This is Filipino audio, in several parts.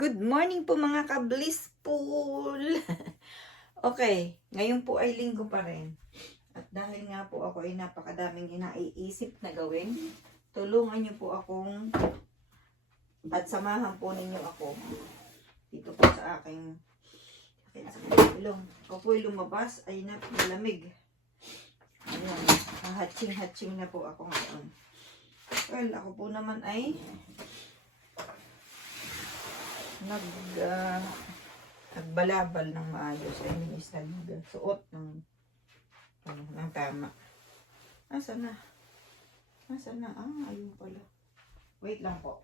Good morning po mga ka-blissful! Okay, ngayon po ay linggo pa rin. At dahil nga po ako ay napakadaming inaiisip na gawin, tulungan niyo po akong at samahan po ninyo ako dito po sa aking ilong. Ako po ay lumabas ay napalamig. Ayan, hatching-hatching na po ako ngayon. Well, ako po naman ay nagbalabal ng maayos. I mean, is nagsuot ng tama. Nasaan na? Nasaan na? Ayun pala. Wait lang po.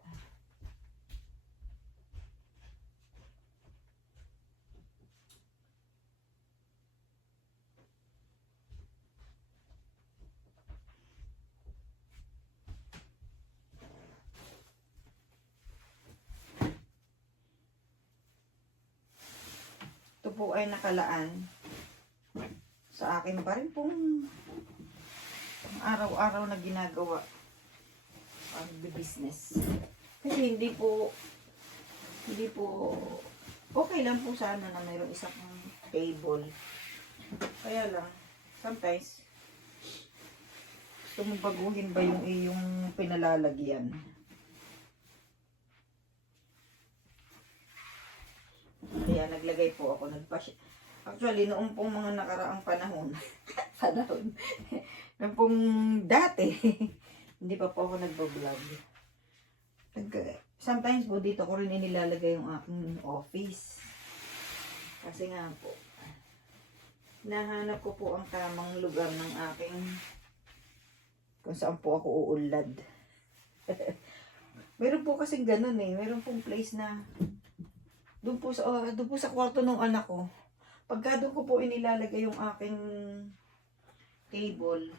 Ito po ay nakalaan sa akin pa rin pong araw-araw na ginagawa ang business. Kasi hindi po okay lang po sana na mayroong isang table. Kaya lang, sometimes tumubaguhin ba yung iyong pinalalagyan. Kaya naglagay po ako, actually, noong pong mga nakaraang panahon, noong pong dati, hindi pa po ako nagbablog. Sometimes po dito ko rin inilalagay yung aking office. Kasi nga po, nahanap ko po ang tamang lugar ng aking, kung saan po ako uulad. Meron po kasing ganun meron pong place na, doon po sa kwarto ng anak ko. Pagka doon ko po inilalagay yung aking table,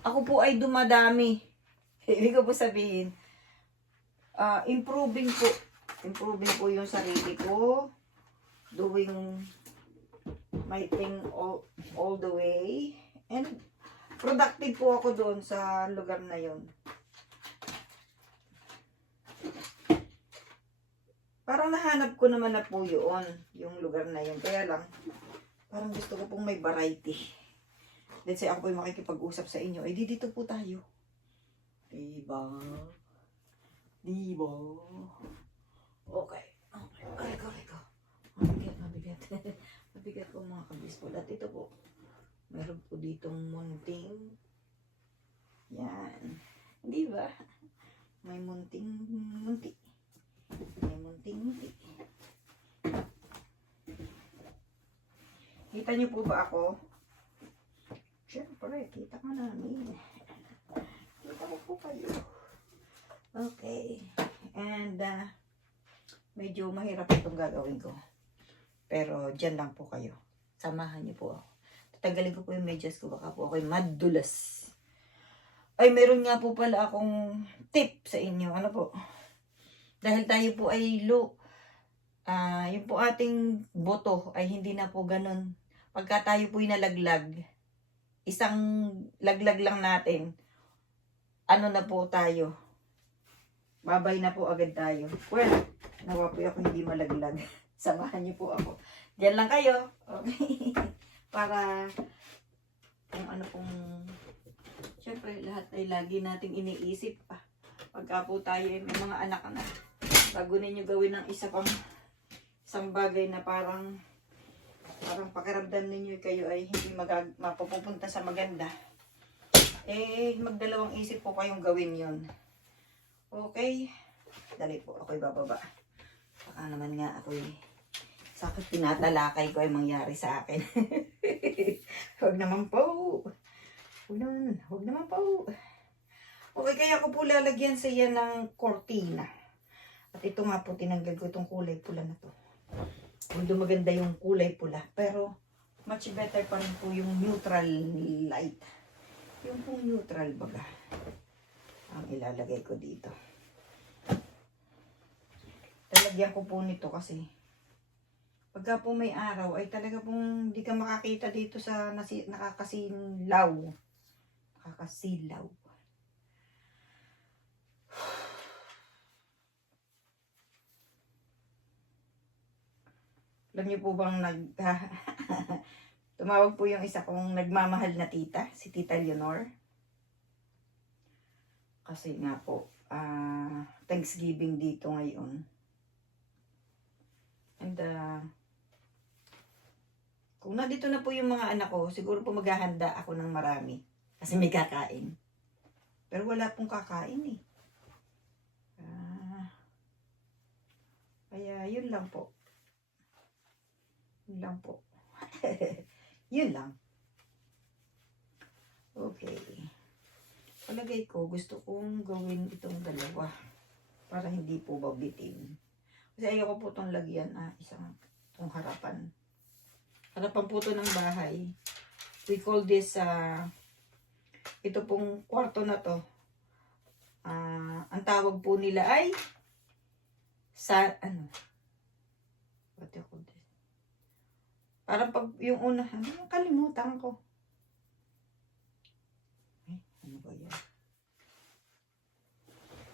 ako po ay dumadami. Ibig ko po sabihin, improving po yung sarili ko, doing my thing all the way, and productive po ako doon sa lugar na yon. Parang nahanap ko naman na po yun, yung lugar na yun. Kaya lang, parang gusto ko pong may variety. Let's say ako po'y makikipag-usap sa inyo, dito po tayo. Diba? Diba? Okay. Aray ko. Mabigat. Mabigat po mga kabispo. At ito po, meron po ditong munting. Yan. Diba? May munti. May munti. Kita niyo po ba ako? Siyempre, kita ka namin. Kita mo po kayo. Okay. And, medyo mahirap itong gagawin ko. Pero, dyan lang po kayo. Samahan niyo po ako. Tatanggalin ko po yung medyas ko. Baka po ako'y madulas. Ay, meron nga po pala akong tip sa inyo. Ano po? Dahil tayo po ay yung po ating boto ay hindi na po ganun. Pagka tayo po ay nalaglag, isang laglag lang natin, ano na po tayo? Babay na po agad tayo. Well, nawa po ako hindi malaglag. Samahan niyo po ako. Diyan lang kayo. Okay? Para kung ano pong, syempre lahat ay lagi nating iniisip pa. Pagka po tayo ay may mga anak na, bago ninyo gawin ng isang bagay na parang pakiramdam ninyo kayo ay hindi mapupunta sa maganda, magdalawang isip po kayong gawin yon. Okay? Dali po, ako'y bababa. Baka naman nga ako'y sakit tinatalakay ko ay mangyari sa akin. Huwag naman po. Huwag naman po. Okay, kaya ko po lalagyan sa iyan ng cortina. At ito nga po, tinanggal ko itong kulay pula na to. Although maganda yung kulay pula, pero much better pa rin po yung neutral light. Yung pong neutral baga ang ilalagay ko dito. Talagyan ko po nito kasi pagka po may araw ay talaga pong hindi ka makakita dito sa nakakasilaw. Alam niyo po bang tumawag po yung isa kong nagmamahal na tita, si Tita Leonor. Kasi nga po, Thanksgiving dito ngayon. And kung nandito na po yung mga anak ko, siguro po maghahanda ako ng marami. Kasi may kakain. Pero wala pong kakain eh. Kaya yun lang po. Yun lang po. Yun lang. Okay. Palagay ko, gusto kong gawin itong dalawa. Para hindi po babitin. Kasi ayoko po itong lagyan. Itong harapan. Harapan po ito ng bahay. We call this, ito pong kwarto na to. Ang tawag po nila ay what do you call this? Parang pag yung una, kalimutan ko. Ano ba yan?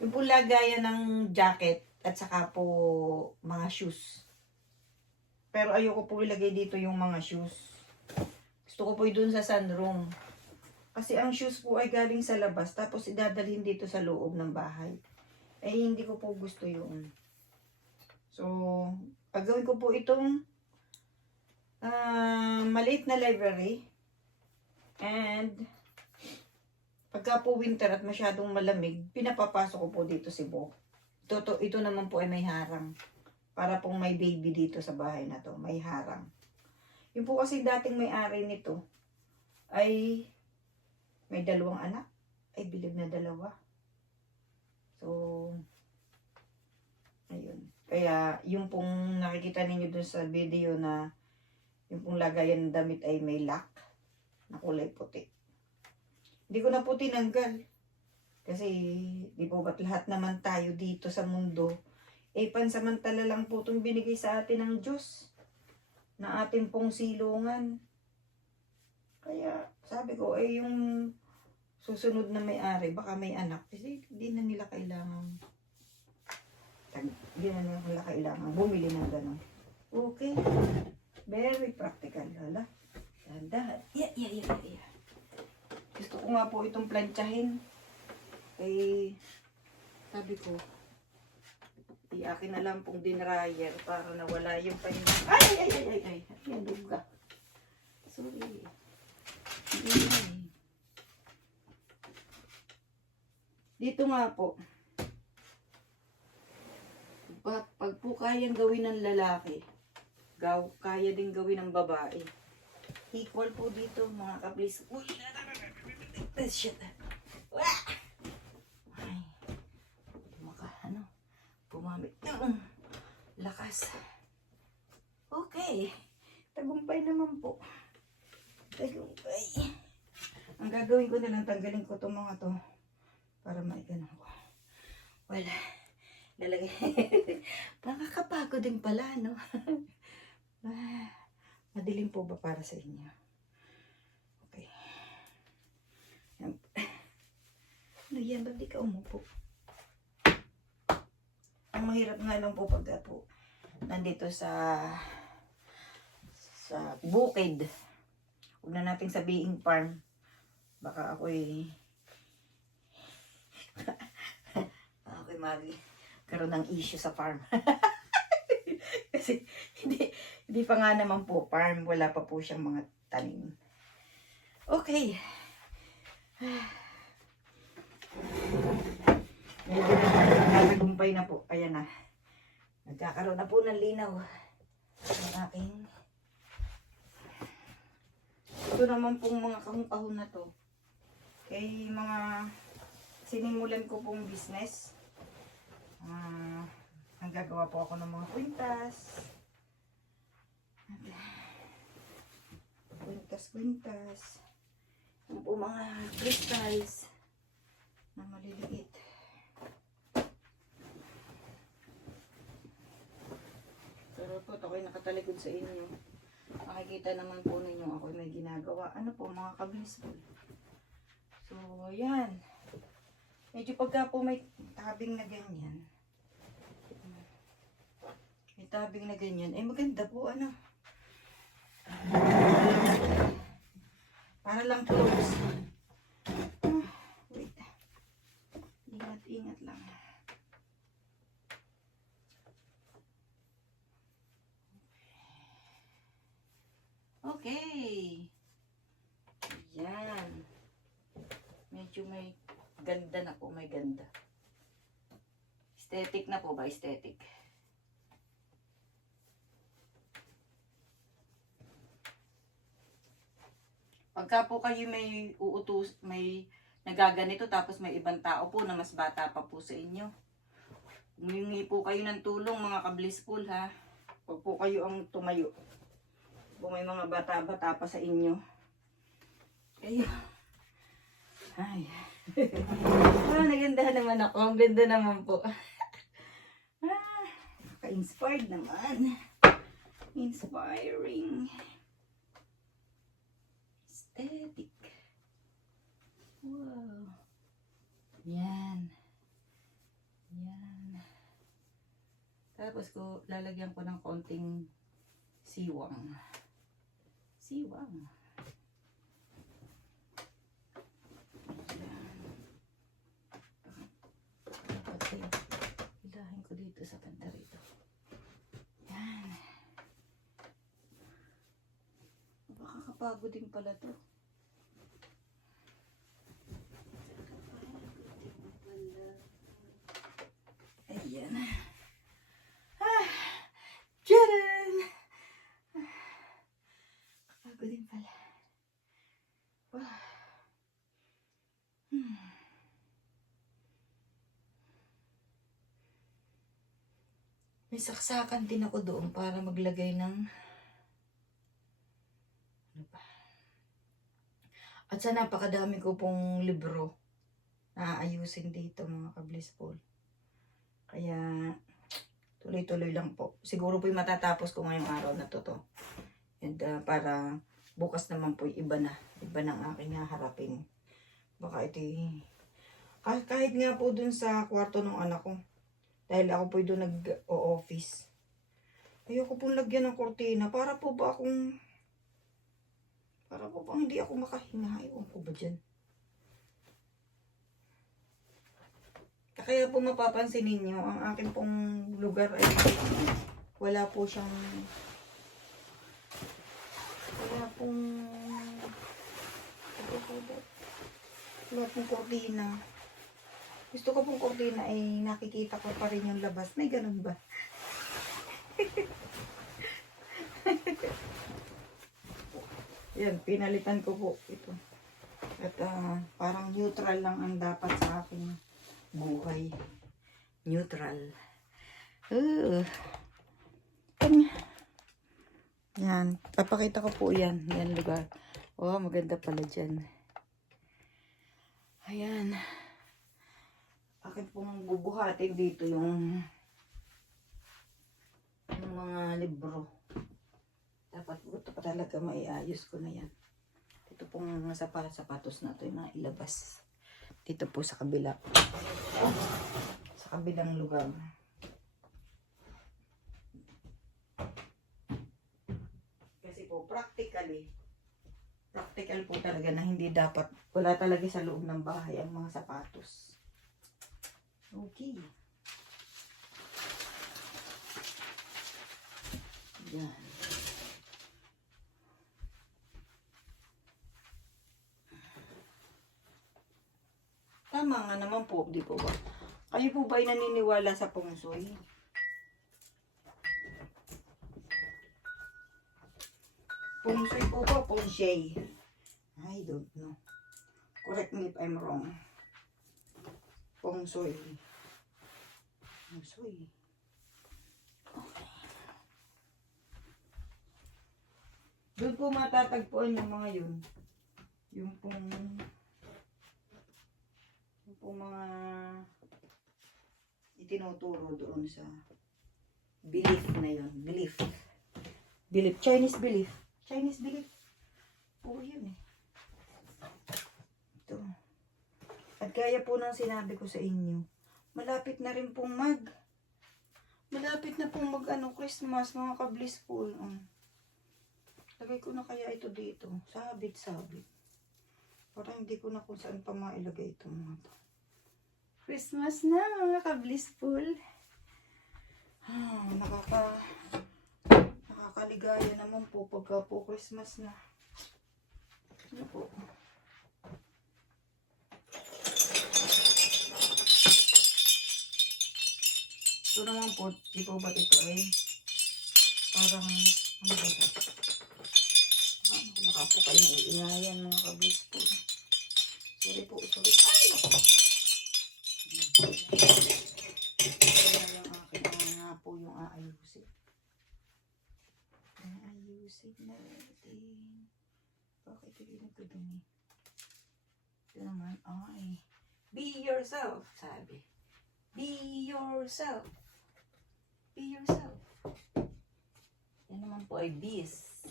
Yung po lagayan ng jacket at saka po mga shoes. Pero ayoko po ilagay dito yung mga shoes. Gusto ko po doon sa sunroom. Kasi ang shoes po ay galing sa labas tapos idadalhin dito sa loob ng bahay. Eh hindi ko po gusto yun. So, gagawin ko po itong maliit na library. And pagka po winter at masyadong malamig, pinapapasok ko po dito si Bo. Ito naman po ay may harang. Para pong may baby dito sa bahay na to. May harang. Yung po kasi dating may-ari nito ay may 2 anak. Ay bilib na 2. So, ayun. Kaya yung pong nakikita ninyo dun sa video na yung pong lagayan ng damit ay may lock na kulay puti. Hindi ko na po tinanggal. Kasi di po ba't lahat naman tayo dito sa mundo pansamantala lang po itong binigay sa atin ng Diyos na ating pong silungan. Kaya sabi ko, yung susunod na may-ari, baka may anak, kasi hindi na nila kailangan bumili ng gano'n. Okay. Very practical. Hala. Dahan-dahan. Yeah. Gusto ko nga po itong plantsahin. Sabi ko, akin na lang pong dinryer para nawala yung pahinga. Ay! Yan, duga. Sorry. Dito nga po. Pag po kayang gawin ng lalaki, kaya din gawin ng babae. Equal po dito, mga kablis. Uy! Shit. Pumamit. Lakas. Okay. Tagumpay naman po. Tagumpay. Ang gagawin ko na lang, tanggalin ko itong mga to para maigano ko. Wala. Lalagay. Nakakapagod din pala, no? Madilim po ba para sa inyo? Okay. Ano yan? Ba't di ka umupo? Ang mahirap nga lang po pagka po nandito sa bukid. Huwag na natin sabihin farm. Baka ako'y magkaroon ng issue sa farm. Kasi hindi pa nga naman po farm. Wala pa po siyang mga tanim. Okay. Nagtagumpay na po. Ayan na. Nagkakaroon na po ng linaw. Ang aking. Ito naman pong mga kahon-kahon na to. Kay mga sinimulan ko pong business. Ang gagawa po ako ng mga kwintas. Kwintas. Ang po mga crystals na maliliit. Pero po, ako'y nakatalikod sa inyo. Makikita naman po ninyo ako may ginagawa. Ano po, mga kablis po. So, yan. Medyo pagka po may tabing na ganyan. May tabing na ganyan. Eh, maganda po, ano. Para lang close. Wait. Ingat lang. Okay. Yan. Medyo may ganda na po, may ganda. Aesthetic na po ba? Aesthetic. Pagka po kayo may may nagaganito tapos may ibang tao po na mas bata pa po sa inyo. Humingi po kayo ng tulong mga ka-blissful ha. Huwag po kayo ang tumayo. Kung may mga bata-bata pa sa inyo. Ayun. Ay. Nagandahan naman ako. Ang ganda naman po. Ka-inspired naman. Inspiring. Aesthetic. Wow. Yan. Yan. Tapos lalagyan ko ng konting siwang. Siwang. Ilahin ko dito sa kanta rito. Yan. Baka kapagod din pala to. Ayan. Tcharan! Kapagod din pala. May saksakan din ako doon para maglagay ng ano pa. At sa napakadami ko pong libro na aayusin dito mga ka-blissful. Kaya tuloy-tuloy lang po. Siguro po matatapos ko ngayong araw na to. And para bukas naman po iba na. Iba na ang aking haharapin. Baka ito kahit nga po dun sa kwarto ng anak ko. Dahil ako po doon nag-o-office. Ayoko pong lagyan ng kortina. Para po bang hindi ako makahinga. Ewan ko ba dyan? Kaya po mapapansin ninyo, ang akin pong lugar ay wala po siyang wala pong kortina. Gusto ko pong kortina ay nakikita ko pa rin yung labas. May ganun ba? Yan, pinalitan ko po ito. At parang neutral lang ang dapat sa aking buhay. Neutral. Yan, papakita ko po yan. Yan lugar. Oh, maganda pala dyan. Ayan. Akin pong bubuhatin dito yung mga libro. Dapat ito pa talaga maiayos ko na yan. Dito pong mga sapatos na ito yung ilabas. Dito po sa kabila. Sa kabilang lugar. Kasi po practical po talaga na hindi dapat, wala talaga sa loob ng bahay ang mga sapatos. Okay. Yan. Tama nga naman po, di po ba? Kayo po ba ay naniniwala sa feng shui? Feng shui po ba? Feng shui? I don't know. Correct me if I'm wrong. Feng shui. Feng shui. Okay. Doon po matatagpuan yung mga yun. Yung pong mga itinuturo doon sa belief na yun. Belief. Chinese belief. Oo, yun eh. Ito. At gaya po ng sinabi ko sa inyo, malapit na rin pong Malapit na pong Christmas, mga ka-blissful. Lagay ko na kaya ito dito. Sabit. Para hindi ko na kung saan pa mailagay ito mga to. Christmas na, mga ka-blissful. Nakakaligaya naman po pagka po Christmas na. Ano po? Ito naman po, di po ba't ito ay parang, ano ba ito? Baka po kayo naiingayan mga ka-blissful. Sorry po. Ay! Kaya yung aking nga po yung aayusin. Aayusin natin. Bakit hindi nagkadumi? Ito naman, ay. Be yourself, sabi. Be yourself. Be yourself. Yan naman po ay bees.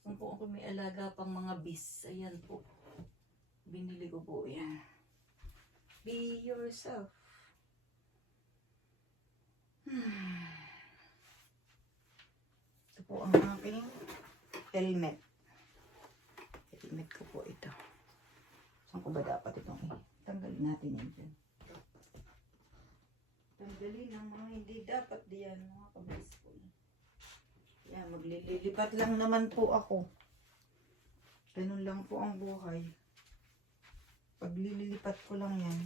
Kung po ako may alaga pang mga bees, ayan po. Binili ko po yan. Be yourself. Ito po ang aking helmet. Helmet ko po ito. Saan ko ba dapat itong tanggalin natin yan dyan? Tanggalin ang mga hindi dapat diyan, mga ka-blissful. Yan, maglilipat lang naman po ako. Ganun lang po ang buhay. Paglilipat ko lang yan.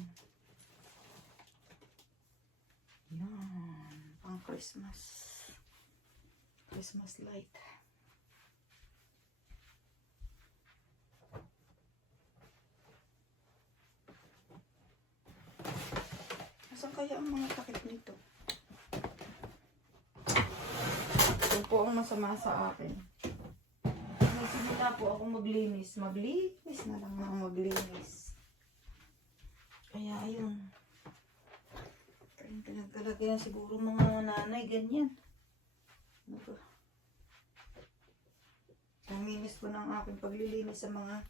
Yan, pang Christmas. Christmas light. Saan kaya ang mga takip nito? Ito po ang masama sa akin. Nagsimula po ako maglinis. Maglinis na lang ang maglinis. Kaya ayun. Kaya pinagkalagyan siguro mga nanay ganyan. Ano ba? Naminis ko ng aking paglilinis sa mga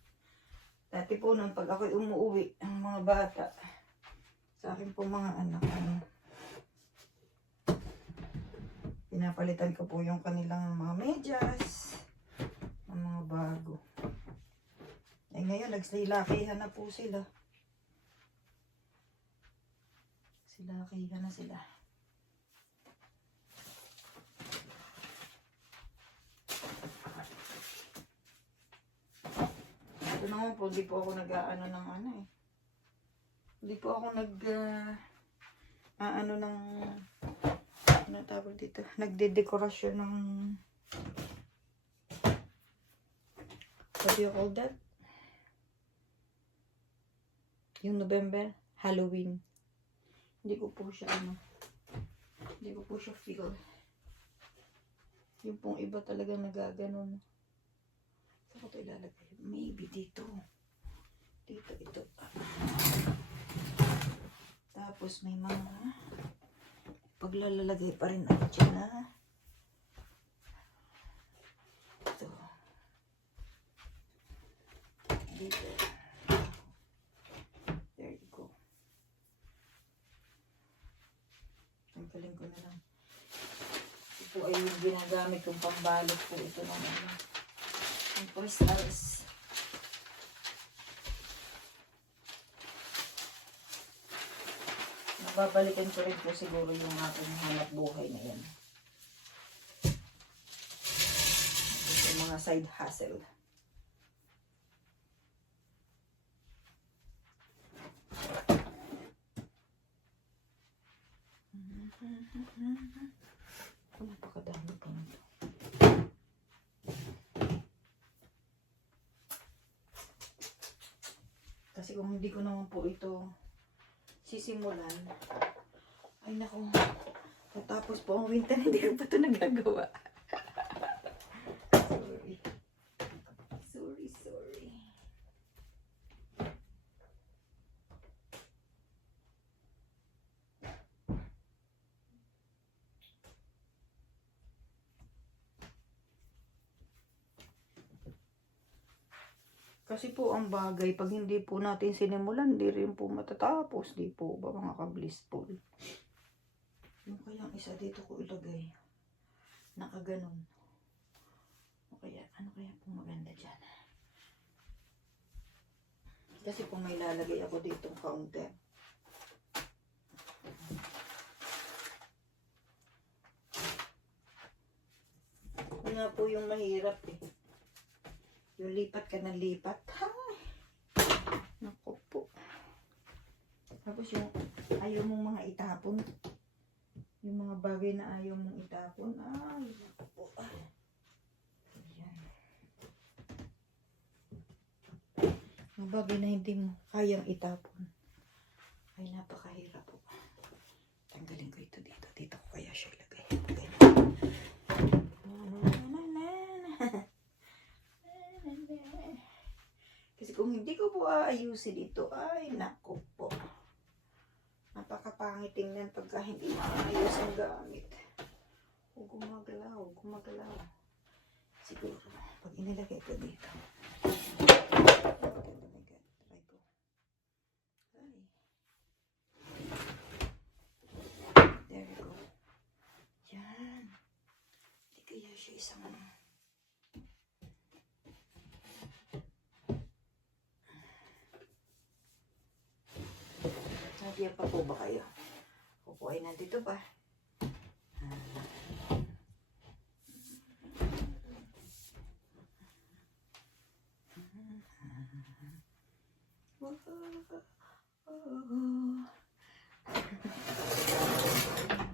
dati po nung pag ako'y umuwi ang mga bata. Sa akin po mga anak. Pinapalitan ko po yung kanilang mga medyas. Ang mga bago. Eh ngayon, nagsilakihan na po sila. Silakihan na sila. Ito naman po, di po ako nag-aano ng ano eh. Hindi po ako ano tawag dito? Nagde-dekorasyon ng what do you call that? Yung November, Halloween. Hindi ko po siya feel. Yung pong iba talaga nagaganon. Saan ko ito ilalagay? Maybe dito. Dito, ito. Tapos may mga paglalagay pa rin ako dyan na ito. Dito. There you go. Tanggalin ko na lang. Ito ay yung ginagamit kong pambalot po ito ng crystals. Babalikan ko rin po siguro yung aking hanap buhay na yan. Ito mga side hustle. Napakadami pa nito. Kasi kung hindi ko naman po ito sisimulan, ay naku, tapos po ang winter, hindi ko pa ito nagagawa. Sorry. Kasi po ang bagay, pag hindi po natin sinimulan, hindi rin po matatapos. Di po ba mga ka-blissful? Yung kayang isa dito ko ilagay. Nakaganon. O kaya, ano kaya pong maganda dyan? Kasi kung may lalagay ako ditong counter. Yun nga po yung mahirap eh. Yung lipat ka ng lipat. Hay! Naku po. Tapos yung ayaw mong mga itapon. Yung mga bagay na ayaw mong itapon. Ay, naku po. Ayan. Mga bagay na hindi mo kayang itapon. Ay, napakahirap po. Tanggalin ko ito dito. Dito ko kaya siya ilagay. Kasi kung hindi ko po aayusin ito, ay naku po. Napakapangit tingnan pagka hindi maayos ang gamit. O gumagalaw, gumagalaw. Siguro, pag inilagay ko dito. Oh my God, try ko. Ay. There we go. Yan. Hindi kaya siya isang ano. Nagyan pa po ba kayo? Opo ay nandito pa.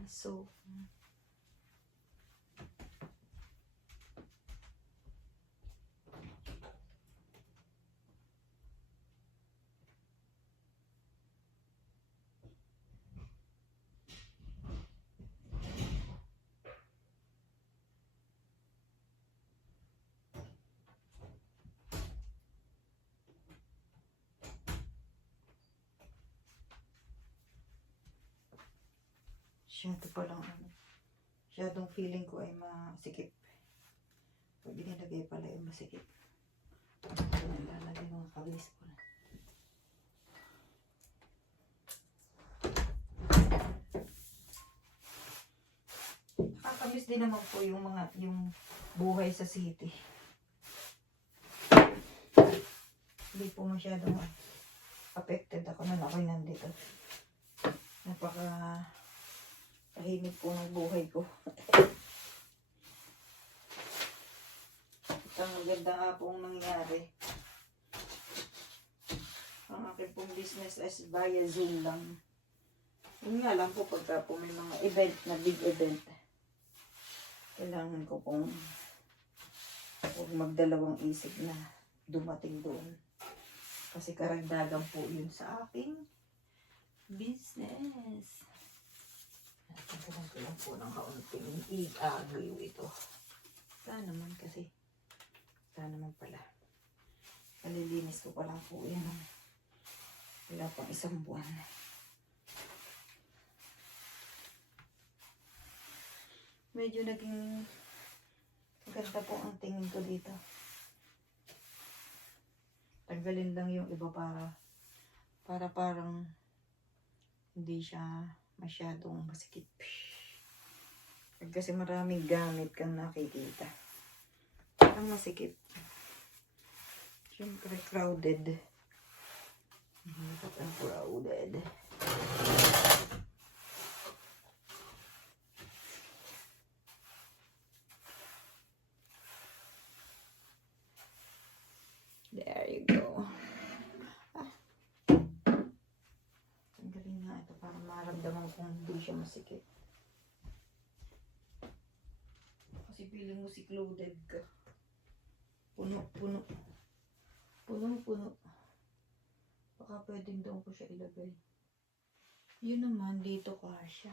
So, syado palang ano. Syadong feeling ko ay masikip. Pag inilagay pala ay masikip. Ito nalalagay mga kalis ko na. Nakakamiss din naman po yung buhay sa city. Hindi po masyadong affected ako na ako'y nandito. Napaka tahimik po ng buhay ko. Ang maganda nga pong nangyari. Ang aking pong business is via Zoom lang. Yun nga lang po pagka po may mga event na big event. Kailangan ko pong huwag magdalawang isip na dumating doon. Kasi karagdagan po yun sa aking business. Nagkaroon ko lang po ng kaunting i-agyo ito. Saan naman kasi? Saan naman pala? Kalilinis ko pa lang po yan. Wala pang isang buwan. Medyo naging maganda po ang tingin ko dito. Tanggalin lang yung iba para parang hindi siya masyadong masikip. Kasi maraming gamit kang nakikita. Parang masikip. Siyempre crowded. Ang crowded. There you go. Tanggalin nga ito para maramdaman kung hindi siya masikip. Kasi feeling mo secluded ka. Puno. Baka pwedeng doon ko siya ilagay. Yun naman, dito kasya.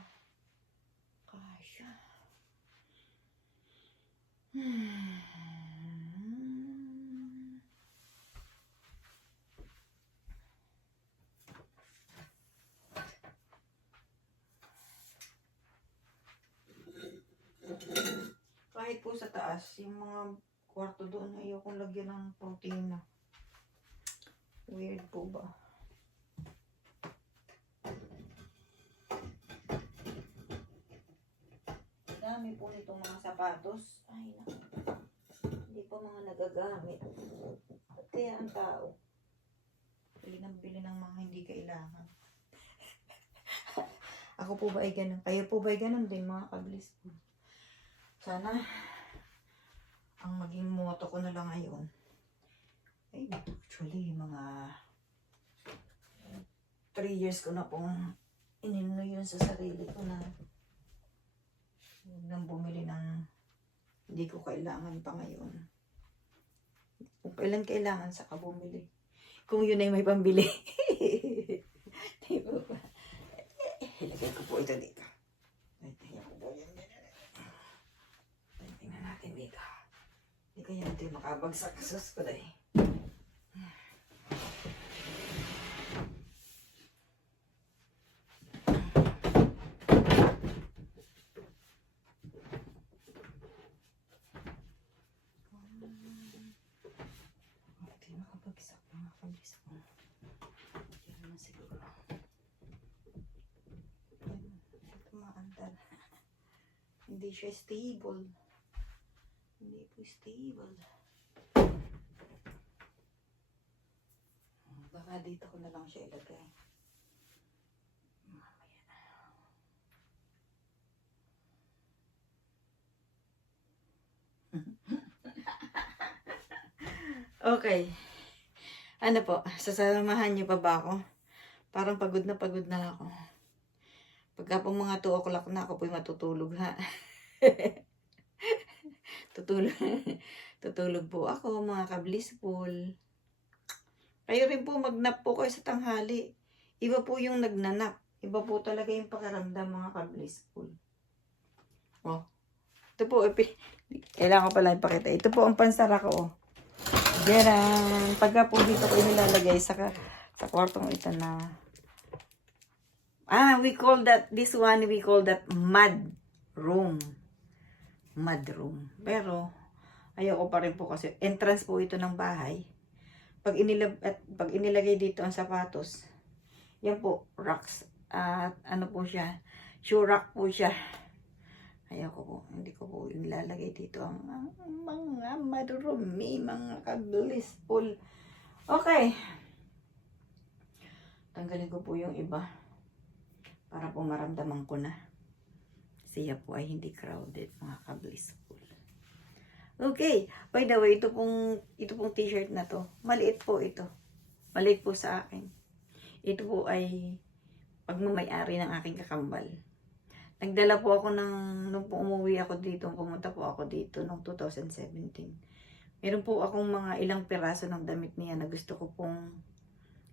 Kahit po sa taas, yung mga kwarto doon, ayokong lagyan ng protina. Weird po ba? dami po nitong mga sapatos. Ay, naku. Hindi pa mga nagagamit. At kaya ang tao, bili ng mga hindi kailangan. Ako po ba ay ganun? Kayo po ba ay ganun din, mga kablis po? Sana, ang maging motto ko na lang ngayon, ay, actually, mga 3 years ko na pong inino yun sa sarili ko na huwag nang bumili ng hindi ko kailangan pa ngayon. Kung kailan kailangan, saka bumili. Kung yun ay may pambili. Diba ba? Ilagay ko po ito dito. Tingnan ko po yan. Tingnan natin dito. Hindi kaya natin makabagsak. Sus ko dahil. Hindi siya stable. Hindi po stable. Baka dito ko na lang siya ilagay. Mamaya na. Okay. Ano po? Sasamahan niyo pa ba ako? Parang pagod na ako. Pagka po mga 2 o'clock na ako po'y matutulog ha. Tutulog po ako mga kablisful. Kayo rin po magnap po kayo sa tanghali. Iba po yung nagnanap. Iba po talaga yung pakiramdam mga kablisful. Oh. Ito po, kailangan ko pala ipakita. Ito po ang pansara ko. Oh. Diyan. Pagka po dito ko inilalagay sa kwartong ito na we call that mud room. Mud room. Pero, ayoko pa rin po kasi entrance po ito ng bahay. Pag inilagay dito ang sapatos, yan po, rocks. At ano po siya, shoe rack po siya. Ayoko po, hindi ko po ilalagay dito ang mga mud room, mga kablisful. Okay. Tanggalin ko po yung iba. Para po maramdaman ko na siya po ay hindi crowded, mga kablisful. Okay, by the way, ito pong t-shirt na to, maliit po ito. Maliit po sa akin. Ito po ay pagmamayari ng aking kakambal. Nagdala po ako nung umuwi ako dito, pumunta po ako dito noong 2017. Meron po akong mga ilang piraso ng damit niya na gusto ko pong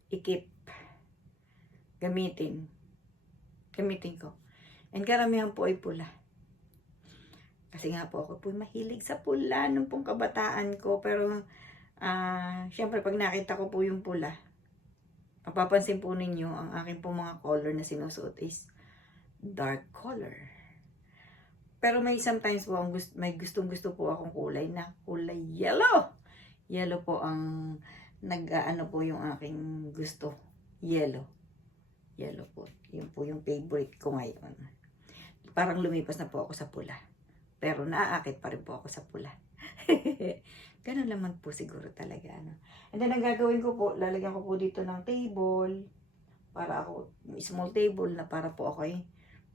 ikip, gamitin ko. And karamihan po ay pula. Kasi nga po ako po mahilig sa pula nung pong kabataan ko. Pero, syempre pag nakita ko po yung pula, mapapansin po ninyo, ang aking po mga color na sinusuot is dark color. Pero may sometimes po, may gustong-gusto po akong kulay na kulay yellow. Yellow po ang nag-ano po yung aking gusto. Yellow po. Yun po yung favorite ko ngayon. Parang lumipas na po ako sa pula. Pero naaakit pa rin po ako sa pula. Ganun naman po siguro talaga. No? And then ang gagawin ko po, lalagyan ko po dito ng table. Para ako, small table na para po ako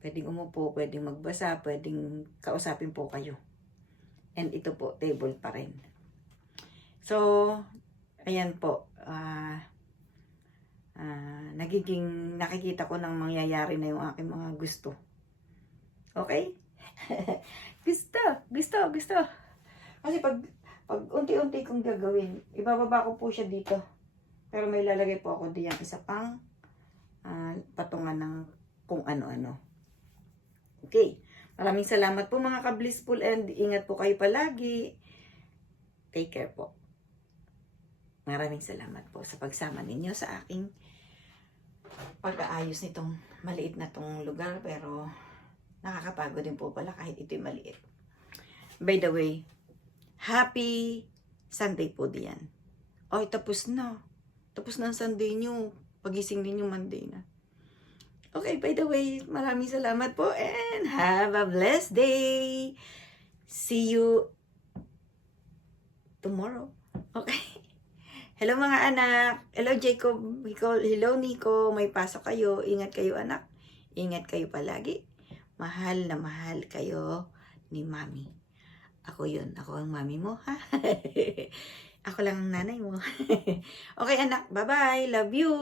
pwedeng umupo, pwedeng magbasa, pwedeng kausapin po kayo. And ito po, table pa rin. So, ayan po. Nakikita ko ng mangyayari na yung aking mga gusto. Okay? Gusto. Kasi pag unti-unti kong gagawin, ibababa ko po siya dito. Pero may lalagay po ako diyan isa pang patungan ng kung ano-ano. Okay. Maraming salamat po mga ka-blissful and ingat po kayo palagi. Take care po. Maraming salamat po sa pagsama ninyo sa aking pag-aayos nitong maliit na tong lugar, pero nakakapagod din po pala kahit ito'y maliit. By the way, happy Sunday po diyan. Ay, tapos na. Tapos na ang Sunday nyo. Pagising ninyo Monday na. Okay, by the way, maraming salamat po and have a blessed day. See you tomorrow. Okay. Hello mga anak. Hello Jacob. Hello Nico. May pasok kayo. Ingat kayo anak. Ingat kayo palagi. Mahal na mahal kayo ni Mami. Ako yun. Ako ang Mami mo, ha? Ako lang ang nanay mo. Okay anak. Bye-bye. Love you.